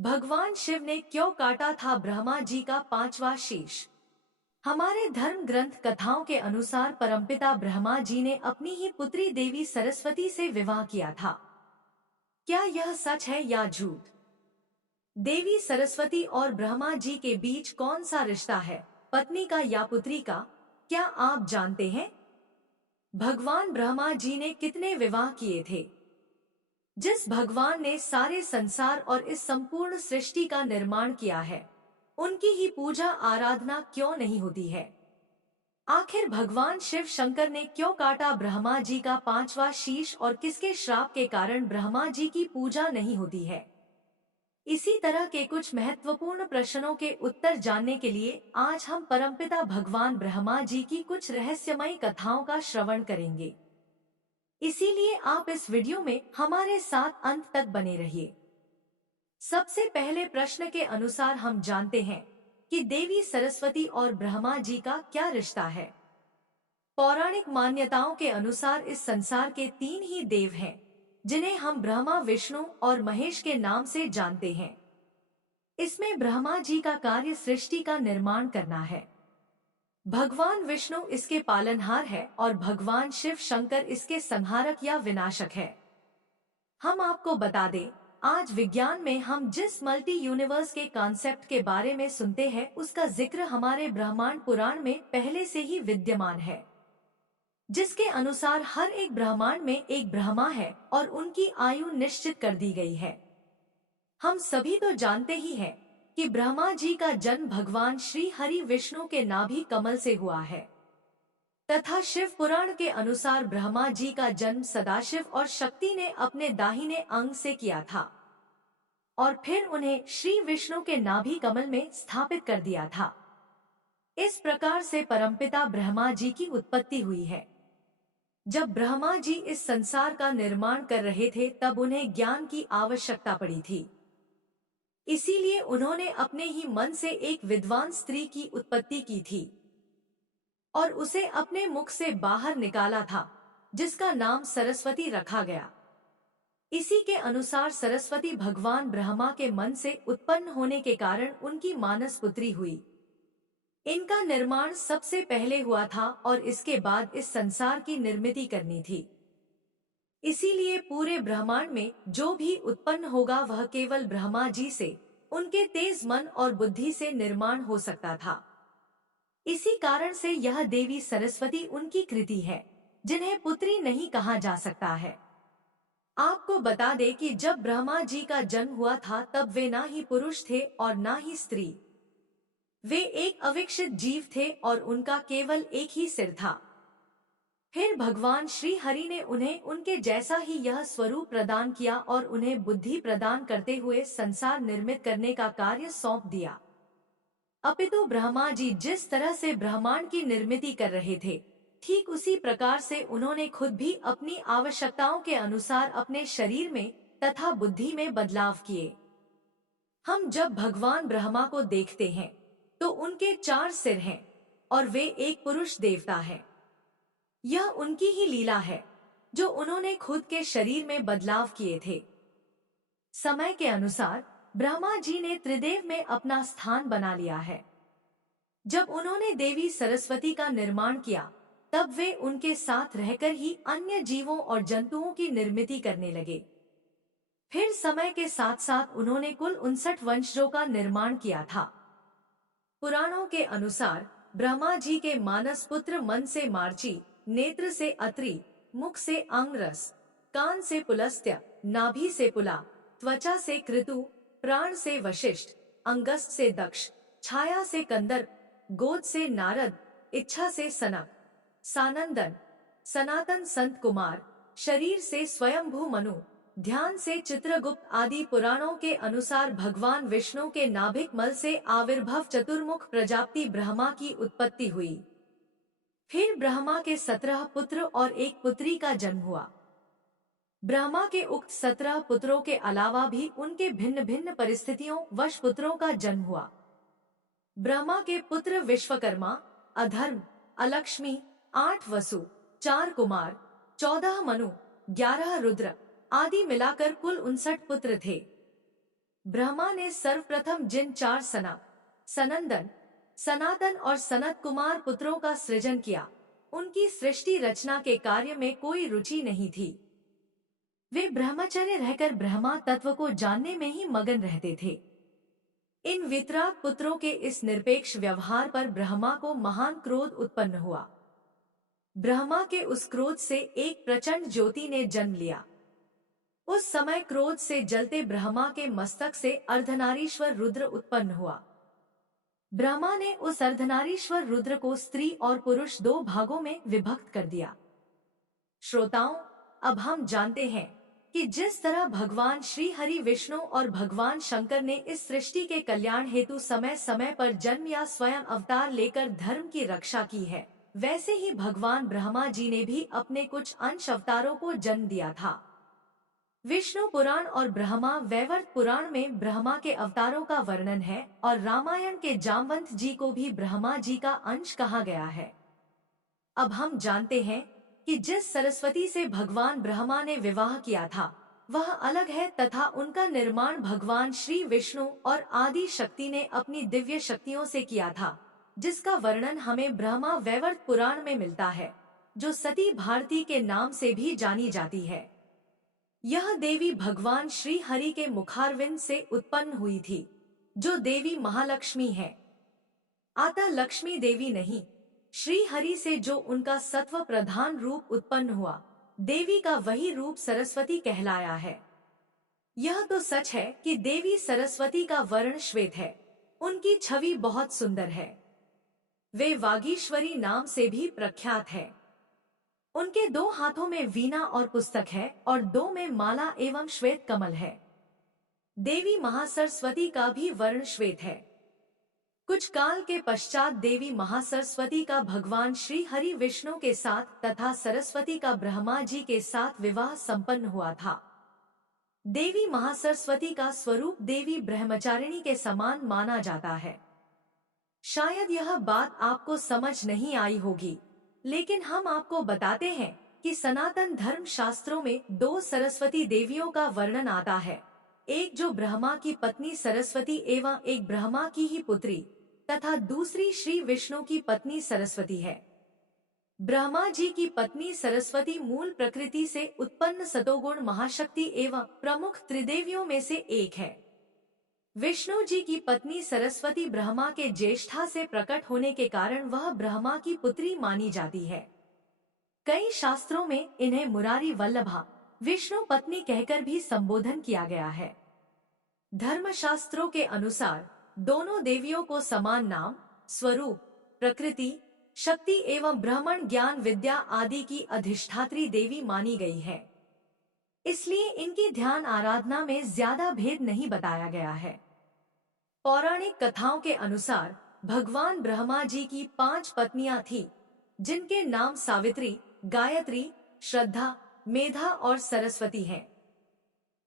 भगवान शिव ने क्यों काटा था ब्रह्मा जी का पांचवा शीश। हमारे धर्म ग्रंथ कथाओं के अनुसार परमपिता ब्रह्मा जी ने अपनी ही पुत्री देवी सरस्वती से विवाह किया था। क्या यह सच है या झूठ? देवी सरस्वती और ब्रह्मा जी के बीच कौन सा रिश्ता है, पत्नी का या पुत्री का? क्या आप जानते हैं भगवान ब्रह्मा जी ने कितने विवाह किए थे? जिस भगवान ने सारे संसार और इस संपूर्ण सृष्टि का निर्माण किया है, उनकी ही पूजा आराधना क्यों नहीं होती है? आखिर भगवान शिव शंकर ने क्यों काटा ब्रह्मा जी का पांचवा शीश और किसके श्राप के कारण ब्रह्मा जी की पूजा नहीं होती है? इसी तरह के कुछ महत्वपूर्ण प्रश्नों के उत्तर जानने के लिए आज हम परमपिता भगवान ब्रह्मा जी की कुछ रहस्यमयी कथाओं का श्रवण करेंगे। इसीलिए आप इस वीडियो में हमारे साथ अंत तक बने रहिए। सबसे पहले प्रश्न के अनुसार हम जानते हैं कि देवी सरस्वती और ब्रह्मा जी का क्या रिश्ता है। पौराणिक मान्यताओं के अनुसार इस संसार के तीन ही देव हैं, जिन्हें हम ब्रह्मा, विष्णु और महेश के नाम से जानते हैं। इसमें ब्रह्मा जी का कार्य सृष्टि का निर्माण करना है। भगवान विष्णु इसके पालनहार है और भगवान शिव शंकर इसके संहारक या विनाशक है। हम आपको बता दें, आज विज्ञान में हम जिस मल्टी यूनिवर्स के कॉन्सेप्ट के बारे में सुनते हैं, उसका जिक्र हमारे ब्रह्मांड पुराण में पहले से ही विद्यमान है, जिसके अनुसार हर एक ब्रह्मांड में एक ब्रह्मा है और उनकी आयु निश्चित कर दी गई है। हम सभी तो जानते ही हैं कि ब्रह्मा जी का जन्म भगवान श्री हरि विष्णु के नाभि कमल से हुआ है तथा शिव पुराण के अनुसार ब्रह्मा जी का जन्म सदाशिव और शक्ति ने अपने दाहिने अंग से किया था और फिर उन्हें श्री विष्णु के नाभि कमल में स्थापित कर दिया था। इस प्रकार से परमपिता ब्रह्मा जी की उत्पत्ति हुई है। जब ब्रह्मा जी इस संसार का निर्माण कर रहे थे, तब उन्हें ज्ञान की आवश्यकता पड़ी थी। इसीलिए उन्होंने अपने ही मन से एक विद्वान स्त्री की उत्पत्ति की थी और उसे अपने मुख से बाहर निकाला था, जिसका नाम सरस्वती रखा गया। इसी के अनुसार सरस्वती भगवान ब्रह्मा के मन से उत्पन्न होने के कारण उनकी मानस पुत्री हुई। इनका निर्माण सबसे पहले हुआ था और इसके बाद इस संसार की निर्मिति करनी थी। इसीलिए पूरे ब्रह्मांड में जो भी उत्पन्न होगा वह केवल ब्रह्मा जी से, उनके तेज मन और बुद्धि से निर्माण हो सकता था। इसी कारण से यह देवी सरस्वती उनकी कृति है, जिन्हें पुत्री नहीं कहा जा सकता है। आपको बता दें कि जब ब्रह्मा जी का जन्म हुआ था, तब वे ना ही पुरुष थे और ना ही स्त्री। वे एक अविकसित जीव थे और उनका केवल एक ही सिर था। फिर भगवान श्री हरि ने उन्हें उनके जैसा ही यह स्वरूप प्रदान किया और उन्हें बुद्धि प्रदान करते हुए संसार निर्मित करने का कार्य सौंप दिया। अपितु ब्रह्मा जी जिस तरह से ब्रह्मांड की निर्मिति कर रहे थे, ठीक उसी प्रकार से उन्होंने खुद भी अपनी आवश्यकताओं के अनुसार अपने शरीर में तथा बुद्धि में बदलाव किए। हम जब भगवान ब्रह्मा को देखते हैं तो उनके 4 सिर हैं और वे एक पुरुष देवता हैं। यह उनकी ही लीला है जो उन्होंने खुद के शरीर में बदलाव किए थे। समय के अनुसार ब्रह्मा जी ने त्रिदेव में अपना स्थान बना लिया है। जब उन्होंने देवी सरस्वती का निर्माण किया, तब वे उनके साथ रहकर ही अन्य जीवों और जंतुओं की निर्मिति करने लगे। फिर समय के साथ साथ उन्होंने कुल 59 वंशजों का निर्माण किया था। पुराणों के अनुसार ब्रह्मा जी के मानस पुत्र मन से मार्ची, नेत्र से अत्रि, मुख से अंगरस, कान से पुलस्त्य, नाभि से पुला, त्वचा से कृतु, प्राण से वशिष्ठ, अंगस्त से दक्ष, छाया से कंदर, गोद से नारद, इच्छा से सनक, सानंदन, सनातन संत कुमार, शरीर से स्वयंभू मनु, ध्यान से चित्रगुप्त आदि पुराणों के अनुसार भगवान विष्णु के नाभिक मल से आविर्भव चतुर्मुख प्रजापति ब्रह्मा की उत्पत्ति हुई। फिर ब्रह्मा के 17 पुत्र और एक पुत्री का जन्म हुआ। ब्रह्मा के उक्त 17 पुत्रों के अलावा भी उनके भिन्न भिन्न परिस्थितियों वश पुत्रों का जन्म हुआ। ब्रह्मा के पुत्र विश्वकर्मा, अधर्म, अलक्ष्मी, 8 वसु, 4 कुमार, 14 मनु, 11 रुद्र आदि मिलाकर कुल 59 पुत्र थे। ब्रह्मा ने सर्वप्रथम जिन 4 सनंदन, सनातन और सनत कुमार पुत्रों का सृजन किया, उनकी सृष्टि रचना के कार्य में कोई रुचि नहीं थी। वे ब्रह्मचर्य रहकर ब्रह्मा तत्व को जानने में ही मगन रहते थे। इन वितराग पुत्रों के इस निरपेक्ष व्यवहार पर ब्रह्मा को महान क्रोध उत्पन्न हुआ। ब्रह्मा के उस क्रोध से एक प्रचंड ज्योति ने जन्म लिया। उस समय क्रोध से जलते ब्रह्मा के मस्तक से अर्धनारीश्वर रुद्र उत्पन्न हुआ। ब्रह्मा ने उस अर्धनारीश्वर रुद्र को स्त्री और पुरुष 2 भागों में विभक्त कर दिया। श्रोताओं, अब हम जानते हैं कि जिस तरह भगवान श्री हरि विष्णु और भगवान शंकर ने इस सृष्टि के कल्याण हेतु समय समय पर जन्म या स्वयं अवतार लेकर धर्म की रक्षा की है, वैसे ही भगवान ब्रह्मा जी ने भी अपने कुछ अंश अवतारों को जन्म दिया था। विष्णु पुराण और ब्रह्मा वैवर्त पुराण में ब्रह्मा के अवतारों का वर्णन है और रामायण के जामवंत जी को भी ब्रह्मा जी का अंश कहा गया है। अब हम जानते हैं कि जिस सरस्वती से भगवान ब्रह्मा ने विवाह किया था वह अलग है तथा उनका निर्माण भगवान श्री विष्णु और आदि शक्ति ने अपनी दिव्य शक्तियों से किया था, जिसका वर्णन हमें ब्रह्मा वैवर्त पुराण में मिलता है, जो सती भारती के नाम से भी जानी जाती है। यह देवी भगवान श्री हरि के मुखारविंद से उत्पन्न हुई थी, जो देवी महालक्ष्मी है। अतः लक्ष्मी देवी नहीं, श्री हरि से जो उनका सत्व प्रधान रूप उत्पन्न हुआ, देवी का वही रूप सरस्वती कहलाया है। यह तो सच है कि देवी सरस्वती का वर्ण श्वेत है, उनकी छवि बहुत सुंदर है। वे वागीश्वरी नाम से भी प्रख्यात है। उनके 2 हाथों में वीणा और पुस्तक है और 2 में माला एवं श्वेत कमल है। देवी महासरस्वती का भी वर्ण श्वेत है। कुछ काल के पश्चात देवी महासरस्वती का भगवान श्री हरि विष्णु के साथ तथा सरस्वती का ब्रह्मा जी के साथ विवाह संपन्न हुआ था। देवी महासरस्वती का स्वरूप देवी ब्रह्मचारिणी के समान माना जाता है। शायद यह बात आपको समझ नहीं आई होगी, लेकिन हम आपको बताते हैं कि सनातन धर्म शास्त्रों में 2 सरस्वती देवियों का वर्णन आता है, एक जो ब्रह्मा की पत्नी सरस्वती एवं एक ब्रह्मा की ही पुत्री तथा दूसरी श्री विष्णु की पत्नी सरस्वती है। ब्रह्मा जी की पत्नी सरस्वती मूल प्रकृति से उत्पन्न सतोगुण महाशक्ति एवं प्रमुख त्रिदेवियों में से एक है। विष्णु जी की पत्नी सरस्वती ब्रह्मा के ज्येष्ठा से प्रकट होने के कारण वह ब्रह्मा की पुत्री मानी जाती है। कई शास्त्रों में इन्हें मुरारी वल्लभा विष्णु पत्नी कहकर भी संबोधन किया गया है। धर्मशास्त्रों के अनुसार दोनों देवियों को समान नाम, स्वरूप, प्रकृति, शक्ति एवं ब्राह्मण ज्ञान विद्या आदि की अधिष्ठात्री देवी मानी गई है। इसलिए इनकी ध्यान आराधना में ज्यादा भेद नहीं बताया गया है। पौराणिक कथाओं के अनुसार भगवान ब्रह्मा जी की 5 पत्नियां थीं, जिनके नाम सावित्री, गायत्री, श्रद्धा, मेधा और सरस्वती हैं।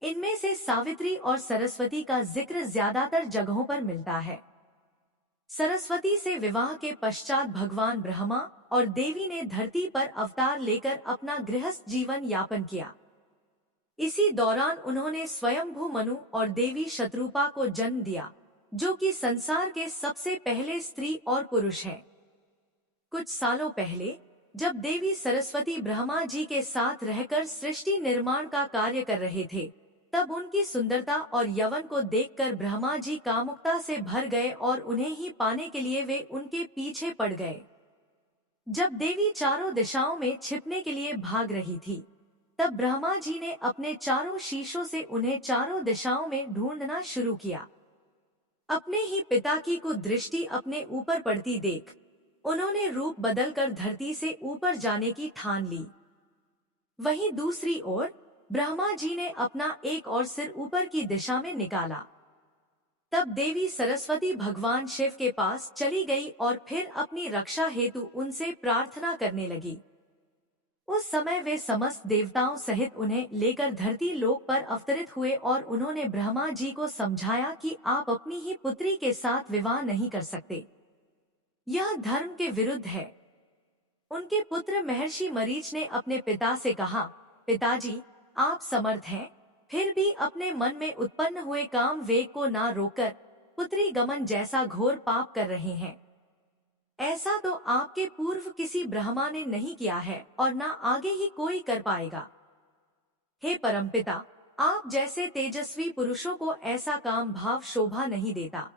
इनमें से सावित्री और सरस्वती का जिक्र ज्यादातर जगहों पर मिलता है। सरस्वती से विवाह के पश्चात भगवान ब्रह्मा और देवी ने धरती पर अवतार लेकर अपना गृहस्थ जीवन यापन किया। इसी दौरान उन्होंने स्वयंभू मनु और देवी शत्रुपा को जन्म दिया, जो कि संसार के सबसे पहले स्त्री और पुरुष हैं। कुछ सालों पहले जब देवी सरस्वती ब्रह्मा जी के साथ रहकर सृष्टि निर्माण का कार्य कर रहे थे, तब उनकी सुंदरता और यवन को देखकर ब्रह्मा जी कामुकता से भर गए और उन्हें ही पाने के लिए वे उनके पीछे पड़ गए। जब देवी चारों दिशाओं में छिपने के लिए भाग रही थी, तब ब्रह्मा जी ने अपने चारों शीशों से उन्हें चारों दिशाओं में ढूंढना शुरू किया। अपने ही पिता की कुदृष्टि अपने ऊपर पड़ती देख उन्होंने रूप बदलकर धरती से ऊपर जाने की ठान ली। वहीं दूसरी ओर ब्रह्मा जी ने अपना एक और सिर ऊपर की दिशा में निकाला। तब देवी सरस्वती भगवान शिव के पास चली गई और फिर अपनी रक्षा हेतु उनसे प्रार्थना करने लगी। उस समय वे समस्त देवताओं सहित उन्हें लेकर धरती लोक पर अवतरित हुए और उन्होंने ब्रह्मा जी को समझाया कि आप अपनी ही पुत्री के साथ विवाह नहीं कर सकते, यह धर्म के विरुद्ध है। उनके पुत्र महर्षि मरीच ने अपने पिता से कहा, पिताजी, आप समर्थ हैं, फिर भी अपने मन में उत्पन्न हुए काम वेग को ना रोककर पुत्री गमन जैसा घोर पाप कर रहे हैं। ऐसा तो आपके पूर्व किसी ब्रह्मा ने नहीं किया है और ना आगे ही कोई कर पाएगा। हे परमपिता, आप जैसे तेजस्वी पुरुषों को ऐसा काम भाव शोभा नहीं देता।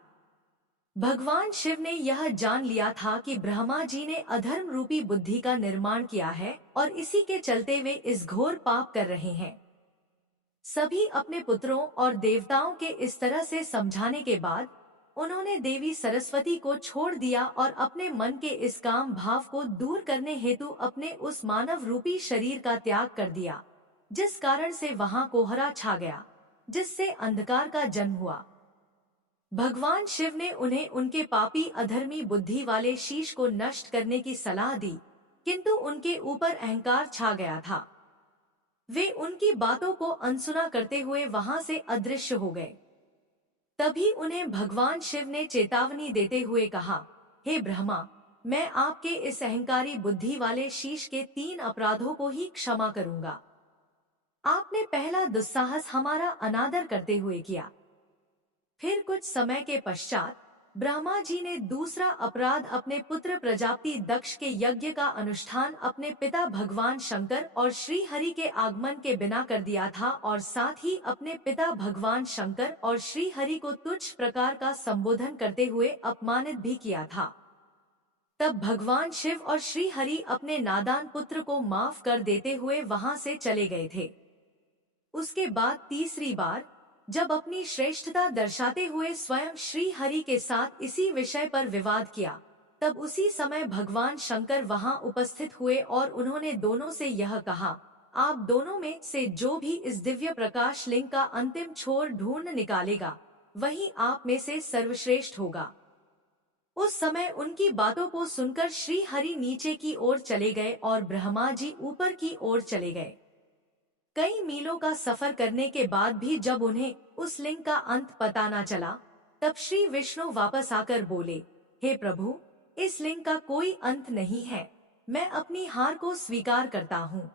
भगवान शिव ने यह जान लिया था कि ब्रह्मा जी ने अधर्म रूपी बुद्धि का निर्माण किया है और इसी के चलते वे इस घोर पाप कर रहे हैं। सभी अपने पुत्रों और देवताओं के इस तरह से समझाने के बाद उन्होंने देवी सरस्वती को छोड़ दिया और अपने मन के इस काम भाव को दूर करने हेतु अपने उस मानव रूपी शरीर का त्याग कर दिया, जिस कारण से वहां कोहरा छा गया, जिससे अंधकार का जन्म हुआ। भगवान शिव ने उन्हें उनके पापी अधर्मी बुद्धि वाले शीश को नष्ट करने की सलाह दी, किंतु उनके ऊपर अहंकार छा गया था। वे उनकी बातों को अनसुना करते हुए वहां से अदृश्य हो गए। तभी उन्हें भगवान शिव ने चेतावनी देते हुए कहा, हे ब्रह्मा, मैं आपके इस अहंकारी बुद्धि वाले शीश के 3 अपराधों को ही क्षमा करूंगा। आपने पहला दुस्साहस हमारा अनादर करते हुए किया। फिर कुछ समय के पश्चात ब्रह्मा जी ने दूसरा अपराध अपने पुत्र प्रजापति दक्ष के यज्ञ का अनुष्ठान अपने पिता भगवान शंकर और श्री हरि के आगमन के बिना कर दिया था और साथ ही अपने पिता भगवान शंकर और श्री हरि को तुच्छ प्रकार का संबोधन करते हुए अपमानित भी किया था। तब भगवान शिव और श्री हरि अपने नादान पुत्र को माफ कर देते हुए वहां से चले गए थे। उसके बाद तीसरी बार जब अपनी श्रेष्ठता दर्शाते हुए स्वयं श्री हरि के साथ इसी विषय पर विवाद किया, तब उसी समय भगवान शंकर वहां उपस्थित हुए और उन्होंने दोनों से यह कहा, आप दोनों में से जो भी इस दिव्य प्रकाश लिंग का अंतिम छोर ढूंढ निकालेगा, वही आप में से सर्वश्रेष्ठ होगा। उस समय उनकी बातों को सुनकर श्री हरि नीचे की ओर चले गए और ब्रह्मा जी ऊपर की ओर चले गए। कई मीलों का सफर करने के बाद भी जब उन्हें उस लिंग का अंत पता न चला, तब श्री विष्णु वापस आकर बोले, हे प्रभु, इस लिंग का कोई अंत नहीं है, मैं अपनी हार को स्वीकार करता हूँ।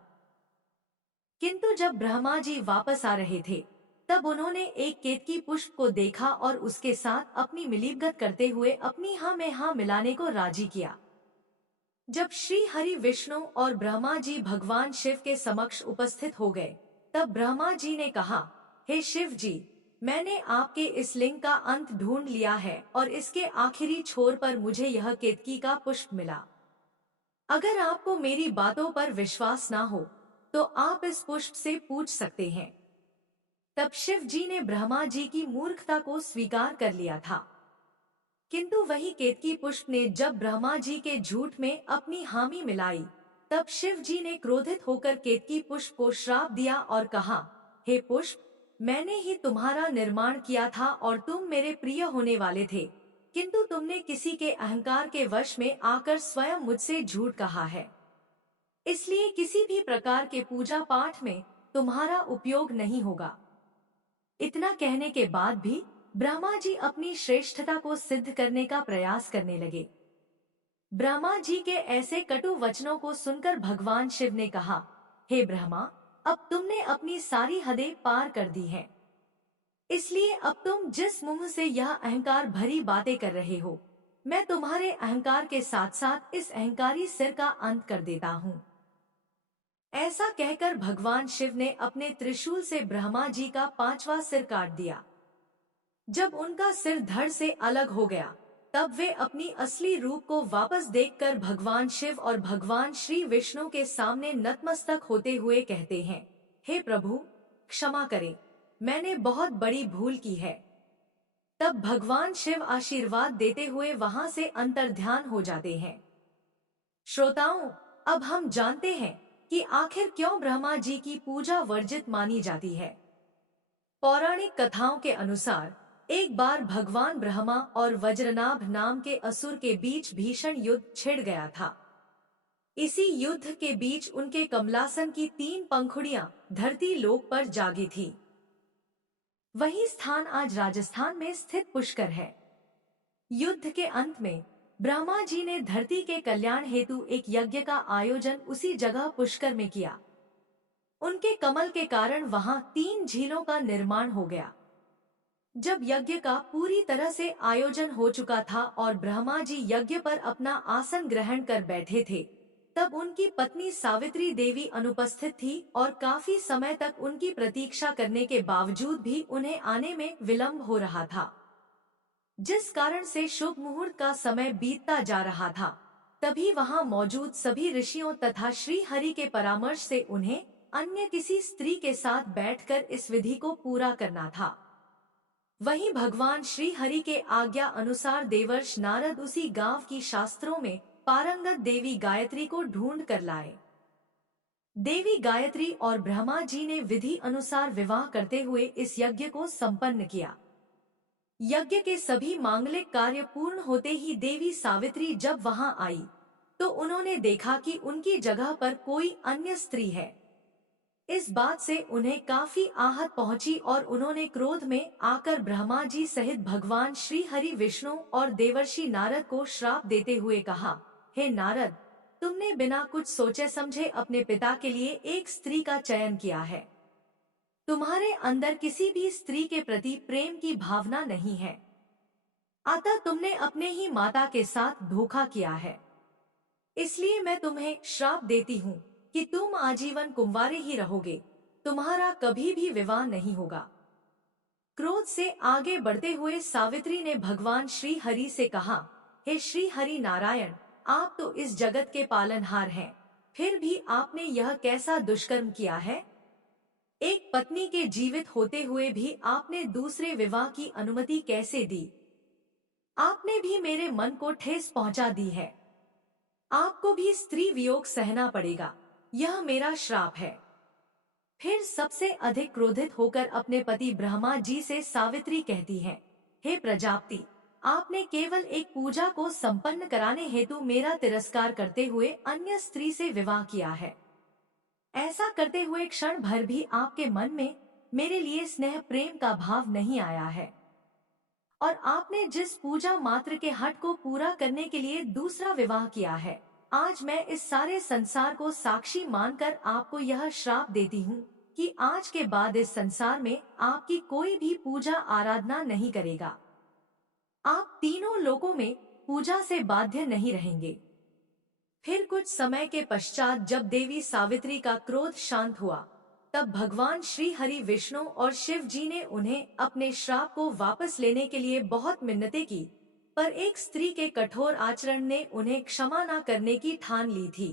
किंतु जब ब्रह्मा जी वापस आ रहे थे, तब उन्होंने एक केतकी पुष्प को देखा और उसके साथ अपनी मिलीभगत करते हुए अपनी हाँ में हाँ मिलाने को राजी किया। जब श्री हरि विष्णु और ब्रह्मा जी भगवान शिव के समक्ष उपस्थित हो गए, तब ब्रह्मा जी ने कहा, हे शिव जी, मैंने आपके इस लिंग का अंत ढूंढ लिया है और इसके आखिरी छोर पर मुझे यह केतकी का पुष्प मिला। अगर आपको मेरी बातों पर विश्वास ना हो, तो आप इस पुष्प से पूछ सकते हैं। तब शिव जी ने ब्रह्मा जी की मूर्खता को स्वीकार कर लिया था। किंतु वही केतकी पुष्प ने जब ब्रह्मा जी के झूठ में अपनी हामी मिलाई, तब शिव जी ने क्रोधित होकर केतकी पुष्प को श्राप दिया और कहा, हे पुष्प, मैंने ही तुम्हारा निर्माण किया था और तुम मेरे प्रिय होने वाले थे, किंतु तुमने किसी के अहंकार के वश में आकर स्वयं मुझसे झूठ कहा है। इसलिए किसी भी प्रकार के पूजा पाठ में तुम्हारा उपयोग नहीं होगा। इतना कहने के बाद भी ब्रह्मा जी अपनी श्रेष्ठता को सिद्ध करने का प्रयास करने लगे। ब्रह्मा जी के ऐसे कटु वचनों को सुनकर भगवान शिव ने कहा, हे ब्रह्मा, अब तुमने अपनी सारी हदें पार कर दी हैं। इसलिए अब तुम जिस मुंह से यह अहंकार भरी बातें कर रहे हो, मैं तुम्हारे अहंकार के साथ साथ इस अहंकारी सिर का अंत कर देता हूँ। ऐसा कहकर भगवान शिव ने अपने त्रिशूल से ब्रह्मा जी का 5वां सिर काट दिया। जब उनका सिर धड़ से अलग हो गया, तब वे अपनी असली रूप को वापस देखकर भगवान शिव और भगवान श्री विष्णु के सामने नतमस्तक होते हुए कहते हैं, हे प्रभु, क्षमा करें, मैंने बहुत बड़ी भूल की है। तब भगवान शिव आशीर्वाद देते हुए वहां से अंतर्ध्यान हो जाते हैं। श्रोताओं, अब हम जानते हैं कि आखिर क्यों ब्रह्मा जी की पूजा वर्जित मानी जाती है। पौराणिक कथाओं के अनुसार एक बार भगवान ब्रह्मा और वज्रनाभ नाम के असुर के बीच भीषण युद्ध छिड़ गया था। इसी युद्ध के बीच उनके कमलासन की 3 पंखुड़ियां धरती लोक पर जागी थी। वही स्थान आज राजस्थान में स्थित पुष्कर है। युद्ध के अंत में ब्रह्मा जी ने धरती के कल्याण हेतु एक यज्ञ का आयोजन उसी जगह पुष्कर में किया। उनके कमल के कारण वहां 3 झीलों का निर्माण हो गया। जब यज्ञ का पूरी तरह से आयोजन हो चुका था और ब्रह्मा जी यज्ञ पर अपना आसन ग्रहण कर बैठे थे, तब उनकी पत्नी सावित्री देवी अनुपस्थित थी और काफी समय तक उनकी प्रतीक्षा करने के बावजूद भी उन्हें आने में विलंब हो रहा था, जिस कारण से शुभ मुहूर्त का समय बीतता जा रहा था। तभी वहां मौजूद सभी ऋषियों तथा श्री हरि के परामर्श से उन्हें अन्य किसी स्त्री के साथ बैठकर इस विधि को पूरा करना था। वहीं भगवान श्री हरि के आज्ञा अनुसार देवर्ष नारद उसी गांव की शास्त्रों में पारंगत देवी गायत्री को ढूंढ कर लाए। देवी गायत्री और ब्रह्मा जी ने विधि अनुसार विवाह करते हुए इस यज्ञ को संपन्न किया। यज्ञ के सभी मांगलिक कार्य पूर्ण होते ही देवी सावित्री जब वहां आई, तो उन्होंने देखा कि उनकी जगह पर कोई अन्य स्त्री है। इस बात से उन्हें काफी आहत पहुंची और उन्होंने क्रोध में आकर ब्रह्मा जी सहित भगवान श्री हरि, विष्णु और देवर्षि नारद को श्राप देते हुए कहा, हे नारद, तुमने बिना कुछ सोचे समझे अपने पिता के लिए एक स्त्री का चयन किया है। तुम्हारे अंदर किसी भी स्त्री के प्रति प्रेम की भावना नहीं है, अतः तुमने अपने ही माता के साथ धोखा किया है। इसलिए मैं तुम्हें श्राप देती हूँ कि तुम आजीवन कुंवारे ही रहोगे, तुम्हारा कभी भी विवाह नहीं होगा। क्रोध से आगे बढ़ते हुए सावित्री ने भगवान श्री हरि से कहा, हे श्री हरि नारायण, आप तो इस जगत के पालनहार हैं, फिर भी आपने यह कैसा दुष्कर्म किया है? एक पत्नी के जीवित होते हुए भी आपने दूसरे विवाह की अनुमति कैसे दी? आपने भी मेरे मन को ठेस पहुंचा दी है। आपको भी स्त्री वियोग सहना पड़ेगा, यह मेरा श्राप है। फिर सबसे अधिक क्रोधित होकर अपने पति ब्रह्मा जी से सावित्री कहती है, हे प्रजापति, आपने केवल एक पूजा को संपन्न कराने हेतु मेरा तिरस्कार करते हुए अन्य स्त्री से विवाह किया है। ऐसा करते हुए क्षण भर भी आपके मन में मेरे लिए स्नेह प्रेम का भाव नहीं आया है, और आपने जिस पूजा मात्र के हट को पूरा करने के लिए दूसरा विवाह किया है, आज मैं इस सारे संसार को साक्षी मानकर आपको यह श्राप देती हूँ कि आज के बाद इस संसार में आपकी कोई भी पूजा आराधना नहीं करेगा। आप तीनों लोकों में पूजा से बाध्य नहीं रहेंगे। फिर कुछ समय के पश्चात जब देवी सावित्री का क्रोध शांत हुआ, तब भगवान श्री हरि, विष्णु और शिव जी ने उन्हें अपने श्राप को वापस लेने के लिए बहुत मिन्नतें की, पर एक स्त्री के कठोर आचरण ने उन्हें क्षमा न करने की ठान ली थी।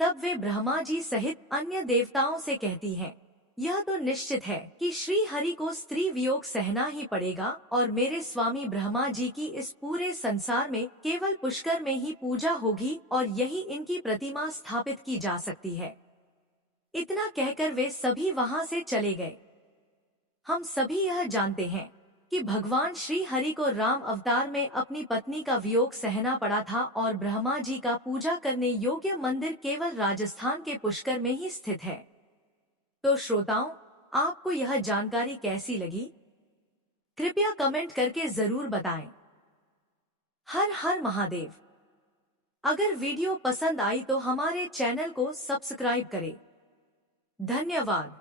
तब वे ब्रह्मा जी सहित अन्य देवताओं से कहती हैं, यह तो निश्चित है कि श्री हरि को स्त्री वियोग सहना ही पड़ेगा और मेरे स्वामी ब्रह्मा जी की इस पूरे संसार में केवल पुष्कर में ही पूजा होगी और यही इनकी प्रतिमा स्थापित की जा सकती है। इतना कहकर वे सभी वहां से चले गए। हम सभी यह जानते हैं कि भगवान श्री हरि को राम अवतार में अपनी पत्नी का वियोग सहना पड़ा था और ब्रह्मा जी का पूजा करने योग्य मंदिर केवल राजस्थान के पुष्कर में ही स्थित है। तो श्रोताओं, आपको यह जानकारी कैसी लगी? कृपया कमेंट करके जरूर बताएं। हर हर महादेव। अगर वीडियो पसंद आई तो हमारे चैनल को सब्सक्राइब करें। धन्यवाद।